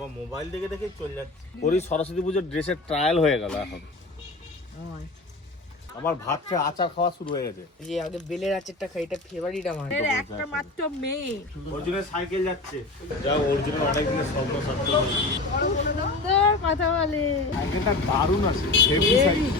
বাবা মোবাইল দেখে দেখে চলে যাচ্ছে। ওরই সরস্বতী পুজোর ড্রেসের ট্রায়াল হয়ে গেল এখন। আমার ভাত খেয়ে আচার খাওয়া শুরু হয়ে গেছে। যে আগে বেলের আচারটা খাই, এটা ফেভারিট আমার। একটা মাত্র মেয়ে অর্জুনের সাইকেল যাচ্ছে, যা অর্জুনের অনেক দিনের স্বপ্ন সত্য সুন্দর কথা বলে। সাইকেলটা দারুণ আছে, হেভি সাইকেল।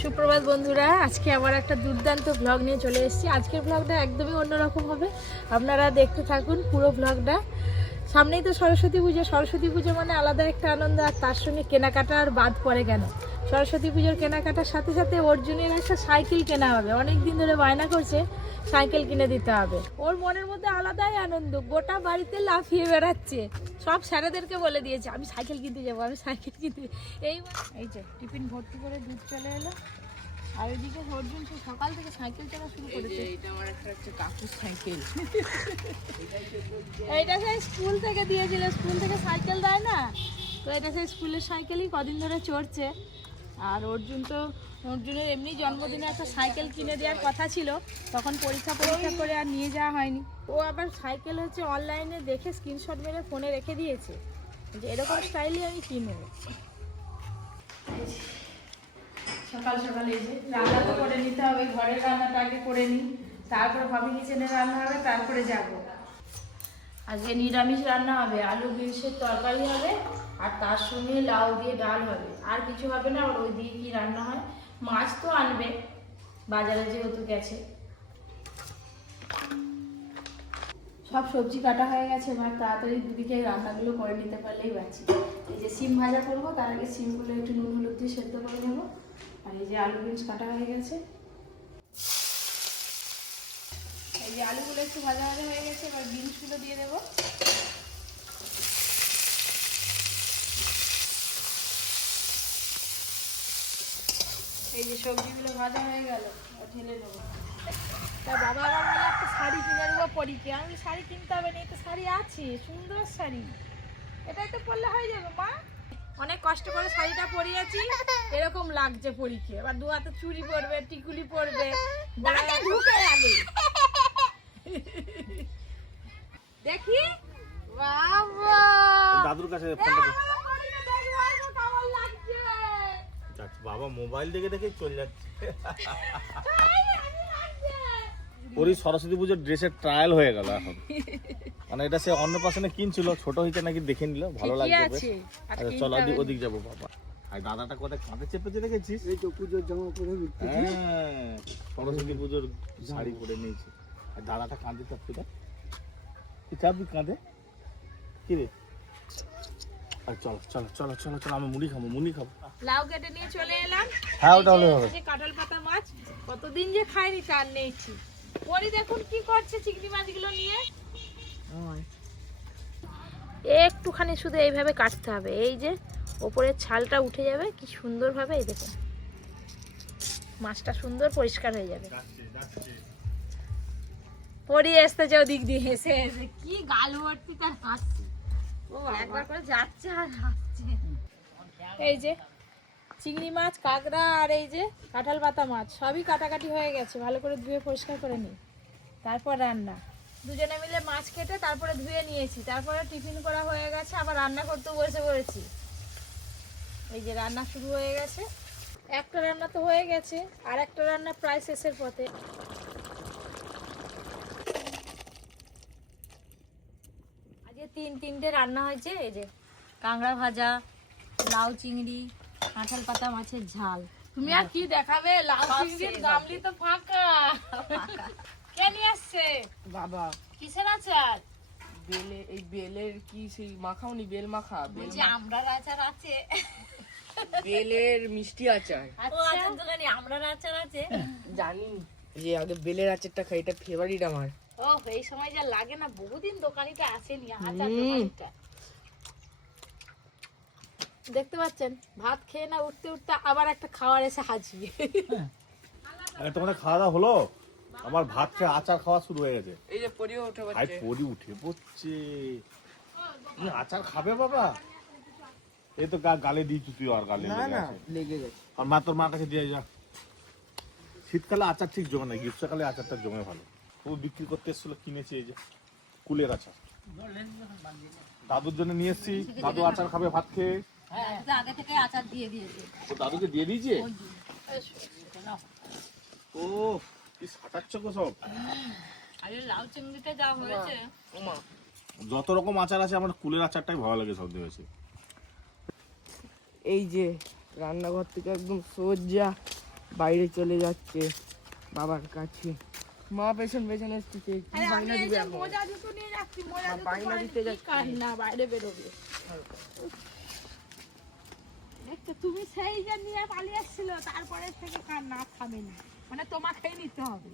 সুপ্রভাত বন্ধুরা, আজকে আবার একটা দুর্দান্ত ব্লগ নিয়ে চলে এসেছি। আজকের ব্লগটা একদমই অন্যরকম হবে, আপনারা দেখতে থাকুন পুরো ব্লগটা। সামনেই তো সরস্বতী পুজো। সরস্বতী পুজো মানে আলাদা একটা আনন্দ, আর তার সঙ্গে কেনাকাটা আর বাদ পড়ে কেন। সরস্বতী পুজোর কেনাকাটার সাথে সাথে অর্জুনের একটা সাইকেল কেনা হবে। অনেক দিন ধরে বায়না করছে সাইকেল কিনে দিতে হবে। ওর মনের মধ্যে আলাদাই আনন্দ, গোটা বাড়িতে লাফিয়ে বেড়াচ্ছে। সব স্যারেদেরকে বলে দিয়েছে আমি সাইকেল কিনতে যাবো, আমি সাইকেল কিনতে। এই যে টিফিন ভর্তি করে দুধ চলে এলো, আর ওইদিকে অর্জুন সে সকাল থেকে সাইকেল চালা শুরু করেছে। এটা আমার একটা হচ্ছে কাকুর সাইকেল। এইটা সেই স্কুল থেকে দিয়েছিল, স্কুল থেকে সাইকেল দেয় না, তো এটা সেই স্কুলের সাইকেলই কদিন ধরে চড়ছে। আর অর্জুনের এমনি জন্মদিনে একটা সাইকেল কিনে দেওয়ার কথা ছিল, তখন পরীক্ষা করে আর নিয়ে যাওয়া হয়নি। ও আবার সাইকেল হচ্ছে অনলাইনে দেখে স্ক্রিনশট মেরে ফোনে রেখে দিয়েছে যে এরকম স্টাইলই আমি কিনবো। সকাল সকাল এই যে রান্না তো করে নিতে হবে, ঘরের রান্নাটা আগে করে নিই, তারপরে ভাবি কিচেনে রান্না হবে, তারপরে যাব। আজকে নিরামিষ রান্না হবে, আলু বিনসের তরকারি হবে, আর তার সঙ্গে লাউ দিয়ে ডাল হবে। আর কিছু হবে না, আর ওই দিয়ে কি রান্না হয়। মাছ তো আনবে বাজারে যেহেতু গেছে। সব সবজি কাটা হয়ে গেছে, এবার তাড়াতাড়ি দুদিকে রান্নাগুলো করে নিতে পারলেই বাঁচি। এই যে সিম ভাজা করবো, তার আগে সিমগুলো একটু নুন হলুদ দিয়ে সেদ্ধ করে নেবো। আর এই যে আলু বিনস কাটা হয়ে গেছে, এই যে আলুগুলো একটু ভাজা ভাজা হয়ে গেছে, এবার বিনসগুলো দিয়ে দেবো। এই যে সবজিগুলো ভাজা হয়ে গেল, ঢেলে নেবো। তা বাবা আবার বলে একটা শাড়ি কিনে দেবো পরীকে। আমি শাড়ি কিনতে হবে না, তো শাড়ি আছে, সুন্দর শাড়ি, এটাই তো পরলে হয়ে যাবে। মা অনেক কষ্ট করে শাড়িটা পরিয়েছি, এরকম লাগছে পরীকে। এবার দু হাতে চুড়ি পরবে, টিকুলি পরবে, দাঁতে ঢুকে যাবে। দেখি বাবা দাদুর কাছে বাবা মোবাইল দেখে দেখে চলে যাচ্ছে। ওরই সরস্বতী পুজোর ড্রেসের ট্রায়াল হয়ে গেল এখন। মানে এটা সে অন্নপ্রাশনে কিনছিল, ছোট হইতে নাকি দেখে নিল, ভালো লাগবে। আচ্ছা চলো ওদিক যাবো বাবা। আর দাদাটা কোথায় কাঁধে চেপেছে দেখেছিস? এই তো পুজোর জামা পরে হ্যাঁ, সরস্বতী পুজোর শাড়ি পরে নিয়েছে। আর দাদাটা কাঁধে চাপছে, চাপবি কাঁধে কি রে? আর চলো চলো চলো চলো চলো, আমি মুড়ি খাবো। লাউ কেটে নিয়ে চলে এলাম। হ্যাঁ ওটা হলে হবে। কাঁঠাল পাতা মাছ কতদিন যে খাইনি, তার নেইছি। পরি দেখুন কি করছে চিংড়ি মাছগুলো নিয়ে। একটুখানি শুধু এইভাবে কাটতে হবে, এই যে ওপরের ছালটা উঠে যাবে কি সুন্দর ভাবে। এই দেখুন মাছটা সুন্দর পরিষ্কার হয়ে যাবে। পরি এসতেছে ওদিক দিয়ে, হেসে হেসে কি গাল ভর্তি তার হাসছে। ও একবার করে যাচ্ছে আর হাসছে। এই যে চিংড়ি মাছ, কাঁকড়া, আর এই যে কাঁঠাল পাতা মাছ সবই কাটাকাটি হয়ে গেছে। ভালো করে ধুয়ে পরিষ্কার করে নিই, তারপর রান্না। দুজনে মিলে মাছ কেটে তারপরে ধুয়ে নিয়েছি, তারপরে টিফিন করা হয়ে গেছে, আবার রান্না করতে বসে পড়েছি। এই যে রান্না শুরু হয়ে গেছে, একটা রান্না তো হয়ে গেছে, আর একটা রান্না প্রায় শেষের পথে। আজকে তিনটে রান্না হয়েছে। এই যে কাঁকড়া ভাজা, লাউ চিংড়ি, কাঁঠাল পাতা মাছের ঝাল। তুমি আর কি দেখাবে? লাউ চিংড়ির গামলি তো ফাঁকা। কে নিয়ে আসছে? বাবা কিসের আচার? বেলে, এই বেলের কি সেই মাখাওনি? বেল মাখা, বলছি আমড়ার আচার আছে, বেলের মিষ্টি আচার। ও আচার দোকানে আমড়ার আচার আছে জানি। যে আগে বেলের আচারটা খাই, এটা ফেভারিট আমার। ও এই সময় যা লাগে না, বহুদিন দোকানিটা আসেনি আচার দোকানিটা। দেখতে পাচ্ছেন ভাত খেয়ে না উঠতে উঠতে আবার একটা খাবার এসে হাজির। তোমাদের খাওয়া দাওয়া হলো? আমার ভাত খেয়ে আচার খাওয়া শুরু হয়ে গেছে। এই যে পরিও উঠে ভাই পরি উঠে পড়ছে। তুমি আচার খাবে বাবা? এই তো গালে দিয়েছি তুই, আর গালে লেগে গেছে। আর মা তোর মার কাছে দিয়ে যা। শীতকালে আচার ঠিক জমে না, গ্রীষ্মকালে আচারটা জমে ভালো। ও বিক্রি করতে এসেছিল, কিনেছে এই যে কুলের আচার। দাদুর জন্য নিয়ে এসেছি, দাদু আচার খাবে ভাত খেয়ে। আগে থেকে আচার দিয়ে দিয়েছে। তো দাদুকে দিয়ে দিয়েছে। ও কি সাটাচ্ছ গো সব। আরে লাউ চিংড়িটা যা হয়েছে। ওমা যত রকম আচার আছে আমার কুলের আচারটাই ভালো লাগে সব থেকে বেশি। এই যে রান্নাঘর থেকে একদম সোজা বাইরে চলে যাচ্ছে বাবার কাছে। মা পেছন পেছন এসছে, কি বাইনা দিবে এখন? মোজা জুতো নিয়ে যাচ্ছি, মোজা জুতো বাইনা পরে দিতে কি যাচ্ছি। কান্না, বাইরে বেরোবে। দেখছো তুমি সেই যে নিয়ে পালিয়ে এসেছিল, তারপরে থেকে কান্না থামেনি, মানে তোমাকেই নিতে হবে।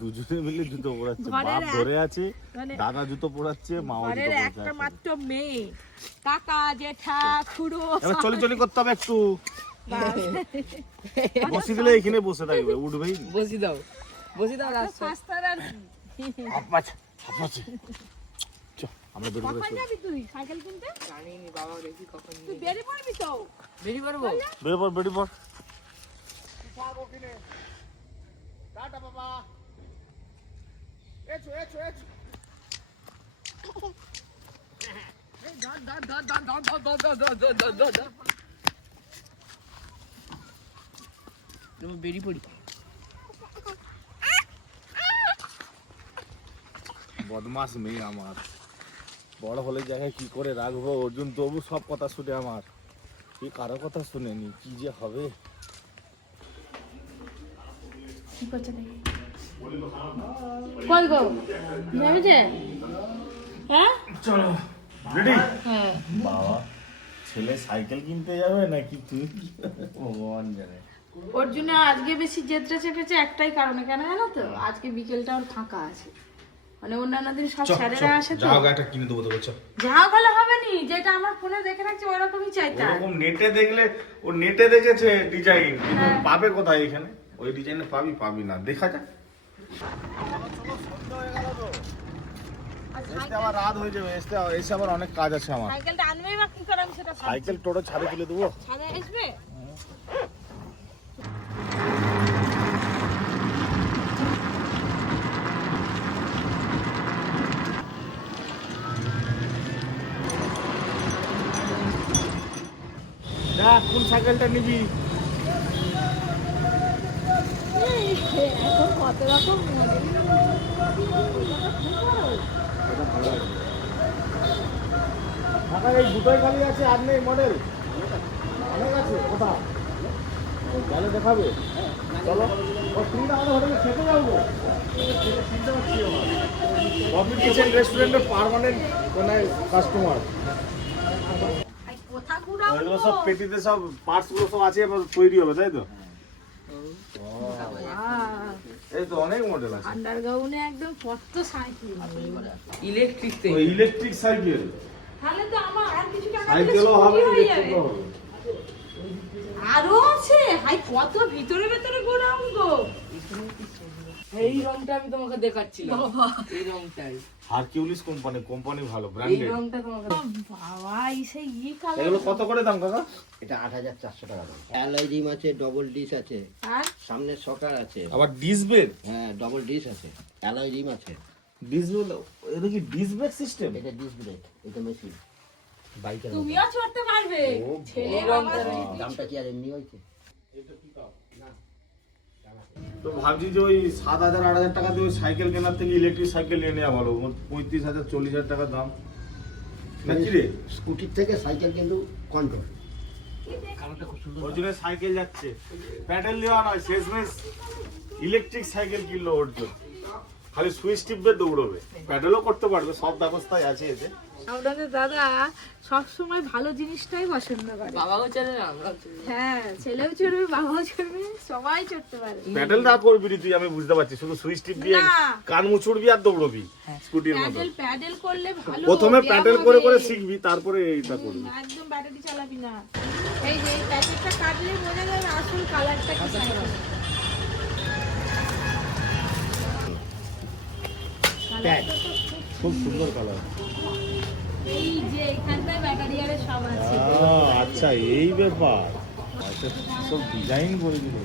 দুজনে মিলে জুতো পরাচ্ছে, ঘরের বাপ ধরে আছে, মানে দাদা জুতো পরাচ্ছে, মাও জুতো ঘরের পরাচ্ছে। একটা মাত্র মেয়ে, কাকা জেঠা খুড়ো এবার চলি চলি করতে হবে একটু। বসে দিলে এখানে বসে থাকবে, উঠবেই না। বসি দাও রাস্তায়। রাস্তার আর হাঁপাচ্ছে, হাঁপাচ্ছে। চ, আমরা বের করে কখন যাবি তুই সাইকেল কিনতে? জানি নি বাবা, দেখি কখন তুই বেরিয়ে পড়বি তো? বেরিয়ে পারবো। বের পর, বের পর। বেরিয়ে পড়ি। বদমাস মেয়ে আমার, বড় হলে জায়গায় কি করে রাখবো। অর্জুন তবু সব কথা শুনে আমার, কি কারো কথা শুনেনি, কি যে হবে। কি করছে দেখি? কই গো যাবি যে? হ্যাঁ চলো রেডি। হ্যাঁ বাবা ছেলে সাইকেল কিনতে যাবে নাকি তুই? ভগবান জানে। অর্জুনে আজকে বেশি জেদটা চেপেছে একটাই কারণে, কেন জানো তো? আজকে বিকেলটা ওর ফাঁকা আছে, মানে অন্যান্য দিন সব স্যারেরা আসে তো। একটা কিনে দেবো তোকে। চল যা বলে হবে নি, যেটা আমার ফোনে দেখে রাখছি ওরকমই চাই তার। ওরকম নেটে দেখলে, ও নেটে দেখেছে ডিজাইন, কিন্তু পাবে কোথায় এখানে? ওই ডিজাইনে পাবি না, দেখা যাক। এসতে আবার রাত হয়ে যাবে, এসে আবার অনেক কাজ আছে আমার। সাইকেলটা আনবেই বা কি করে, আমি সেটা ভাবছি। সাইকেল টোটো ছাদে তুলে দেবো। ছাদে আসবে? না কোন সাইকেলটা নিবি? এখন কত রকম মডেল। ঢাকা এই দুটোই খালি আছে, আর নেই মডেল? অনেক আছে, কোথা গেলে দেখাবে। চলো তুমি তো আমাদের হোটেলে খেতে যাবো। কফি কিচেন রেস্টুরেন্টের পার্মানেন্ট মানে কাস্টমার। কোথা ঘুরাবো? এগুলো সব পেটিতে সব পার্টস গুলো সব আছে, এবার তৈরি হবে, তাই তো? এই তো অনেক মডেল আছে। আন্ডারগ্রাউন্ডে একদম কত সাইকেল। ইলেকট্রিক ওই ইলেকট্রিক সাইকেল, তাহলে তো আমার আর কিছু টাকা দিলে সাইকেলও হবে, স্কুটি হয়ে যাবে। ইলেকট্রিকও হবে। আরো আছে, হাই কত ভিতরে ভিতরে ঘোরাবো গো। এই রংটা আমি তোমাকে দেখাচ্ছিলাম, এই রংটাই। হারকিউলিস কোম্পানি ভালো, এই ব্র্যান্ডেড। রংটা তোমাকে বাবা এই সেই কালার। এগুলো কত করে দাম কাকা? এটা 8,400 টাকা দাম। অ্যালয় রিম আছে, ডবল ডিস আছে, আর সামনের শকার আছে, আবার ডিস্ক ব্রেক। হ্যাঁ ডবল ডিস আছে, অ্যালয় রিম আছে। ডিস্ক ব্রেক, এটা কি ডিস্ক ব্রেক সিস্টেম? এটা ডিস ব্রেক, এটা মেশিন বাইকের মতো। তুমিও চড়তে পারবে। ও ছেলে এই বাবা রংটা দিদি। দামটা কি আর এমনি হয়েছে? তো ভাবছি যে ওই 7,000 8,000 টাকা দিয়ে ওই সাইকেল কেনার থেকে ইলেকট্রিক সাইকেল নিয়ে নেওয়া ভালো। 35,000 40,000 টাকা দাম নাকি রে? স্কুটির থেকে সাইকেল কিন্তু কন্ট্রোল। অর্জুনের সাইকেল যাচ্ছে, প্যাডেল দেওয়া নয়, শেষমেশ ইলেকট্রিক সাইকেল কিনলো অর্জুন। খালি সুইচ টিপবে দৌড়বে, প্যাডেলও করতে পারবে, সব ব্যবস্থাই আছে এতে। আপনাদের দাদা সব সময় ভালো জিনিসটাই পছন্দ করে। বাবাও চলে না, আমরাও চলে না। হ্যাঁ ছেলেও চড়বে, বাবাও চড়বে, সবাই চড়তে পারে। প্যাডেল না করবি রে তুই, আমি বুঝতে পারছি, শুধু সুইচ টিপ দিয়ে না। কান মুছুড়বি আর দৌড়বি স্কুটির মতো। প্যাডেল করলে ভালো। প্রথমে ব্যায়াম প্যাডেল হবে। করে করে শিখবি, তারপরে এইটা করবি। একদম ব্যাটারি চালাবি না। এই যে এই প্যাকেটটা কাটলে বোঝা যাবে আসল কালারটা কি সাইকেল। কালারটা তো খুব সুন্দর কালার। এই যে এখানটায় ব্যাটারি আরে সব আছে। আচ্ছা এই ব্যাপার, আচ্ছা সব ডিজাইন করে দিল।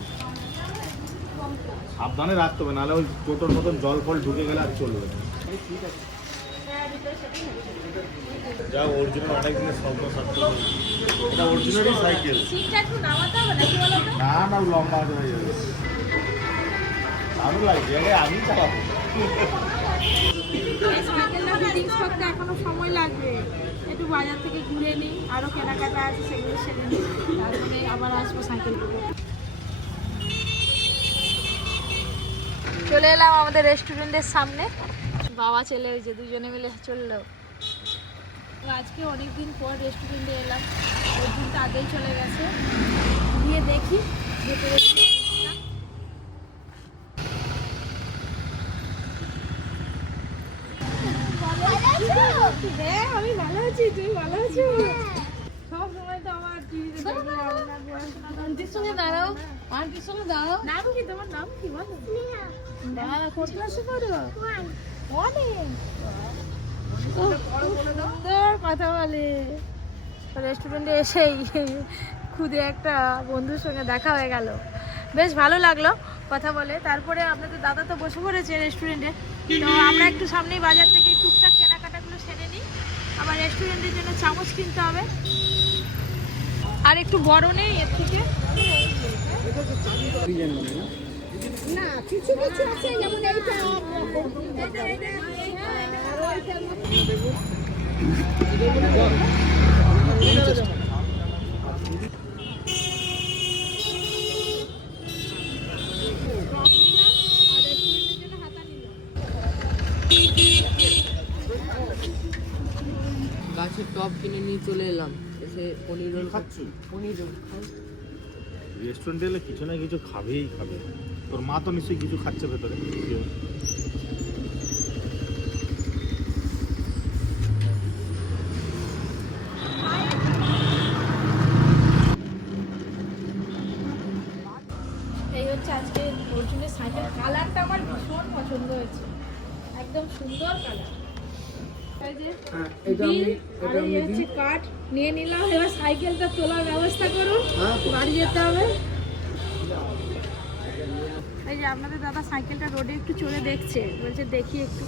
সাবধানে রাখতে হবে, নাহলে ওই টোটোর মতন জল ফল ঢুকে গেলে আর চলবে না। যা অরিজিনাল অনেক দিনের স্বপ্ন সত্য এটা অরিজিনালই সাইকেল সিটটা একটু নামাতে হবে নাকি বলো তো? না না লম্বা হয়ে যাবে ভালো লাগছে আরে আমি চালাবো এই সাইকেলটা ফিটিংস করতে এখনো সময় লাগবে। একটু বাজার থেকে ঘুরে নিই, আরো কেনাকাটা আছে সেগুলো সেরে নিই, তারপরে আবার আসবো সাইকেল করে। চলে এলাম আমাদের রেস্টুরেন্টের সামনে। বাবা ছেলে ওই যে দুজনে মিলে চললো। তো আজকে অনেকদিন পর রেস্টুরেন্টে এলাম, ওই দিনটা আগেই চলে গেছে। গিয়ে দেখি ভেতরে কি অবস্থা। হ্যাঁ আমি ভালো আছি, তুমি ভালো আছো? সব সময় তো আমার টিভিতে আন্টির সঙ্গে দাঁড়াও, আন্টির সঙ্গে দাঁড়াও। নাম কি তোমার, নাম কি বলো? কোন ক্লাসে পড়ো? অনেক সুন্দর কথা বলে। রেস্টুরেন্টে এসেই খুদে একটা বন্ধুর সঙ্গে দেখা হয়ে গেল, বেশ ভালো লাগলো কথা বলে। তারপরে আপনাদের দাদা তো বসে পড়েছে রেস্টুরেন্টে, তো আমরা একটু সামনেই বাজার থেকে টুকটাক কেনাকাটাগুলো সেরে নিই। আবার রেস্টুরেন্টের জন্য চামচ কিনতে হবে, আর একটু বড় নেই এর থেকে। না কিছু কিছু আছে যেমন এইটা গাছের টপ কিনে নিয়ে চলে এলাম, এসে পনির রোল খাচ্ছি পনির রোল রেস্টুরেন্টে এলে কিছু না কিছু খাবেই খাবে। তোর মা তো নিশ্চয়ই কিছু খাচ্ছে ভেতরে। এই হচ্ছে আজকে অর্জুনের সাইকেল। কালারটা আমার ভীষণ পছন্দ হয়েছে, একদম সুন্দর কালার। কাঠ নিয়ে নিলাম, এবার সাইকেলটা তোলার ব্যবস্থা করুন, বাড়ি যেতে হবে। এই যে আপনাদের দাদা সাইকেলটা রোডে একটু চলে দেখছে, বলছে দেখি একটু।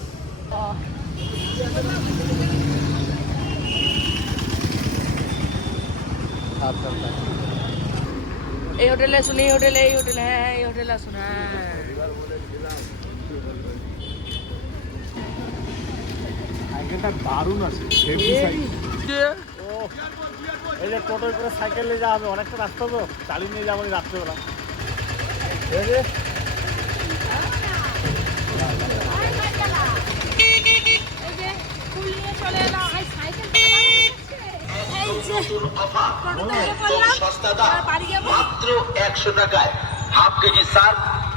এই হোটেলে আসুন, এই হোটেলে, এই হোটেলে, হ্যাঁ এই হোটেলে আসুন। হ্যাঁ সাইকেলটা দারুণ আছে, হেভি সাইকেল। ও এই যে টোটোয় করে সাইকেল নিয়ে যাওয়া হবে, অনেকটা রাস্তা তো চালিয়ে নিয়ে যাবো রাত্রেবেলা। এই যে এই যে ফুল নিয়ে চলে এলাম, এই সাইকেল এই যে টোটোতে উঠে পড়লাম, এবার বাড়ি যাবো। মাত্র 100 টাকায় হাফ কেজি সার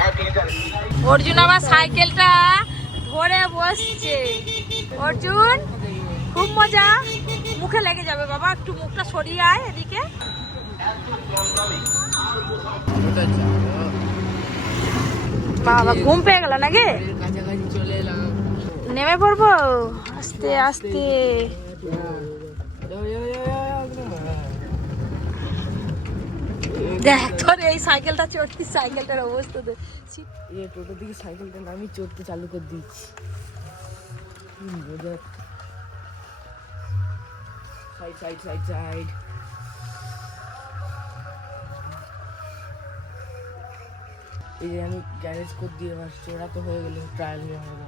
1 লিটার। অর্জুন আমার সাইকেলটা ধরে বসছে। অর্জুন খুব মজা, মুখে লেগে যাবে বাবা, একটু মুখটা সরিয়ে আয় এদিকে। বাবা ঘুম পেয়ে গেল নাকি? কাছাকাছি চলে এলাম। নেমে পড়বো আস্তে আস্তে। দেখ তোর এই সাইকেলটা চড়তি, সাইকেলটার অবস্থা দেখ। এই টোটো থেকে সাইকেলটা নামি চড়তে চালু করে দিচ্ছি। Side side side side. এই যে আমি গ্যারেজ করে দিয়ে এবার চোরা তো হয়ে গেল, ট্রায়াল নেওয়া হবে।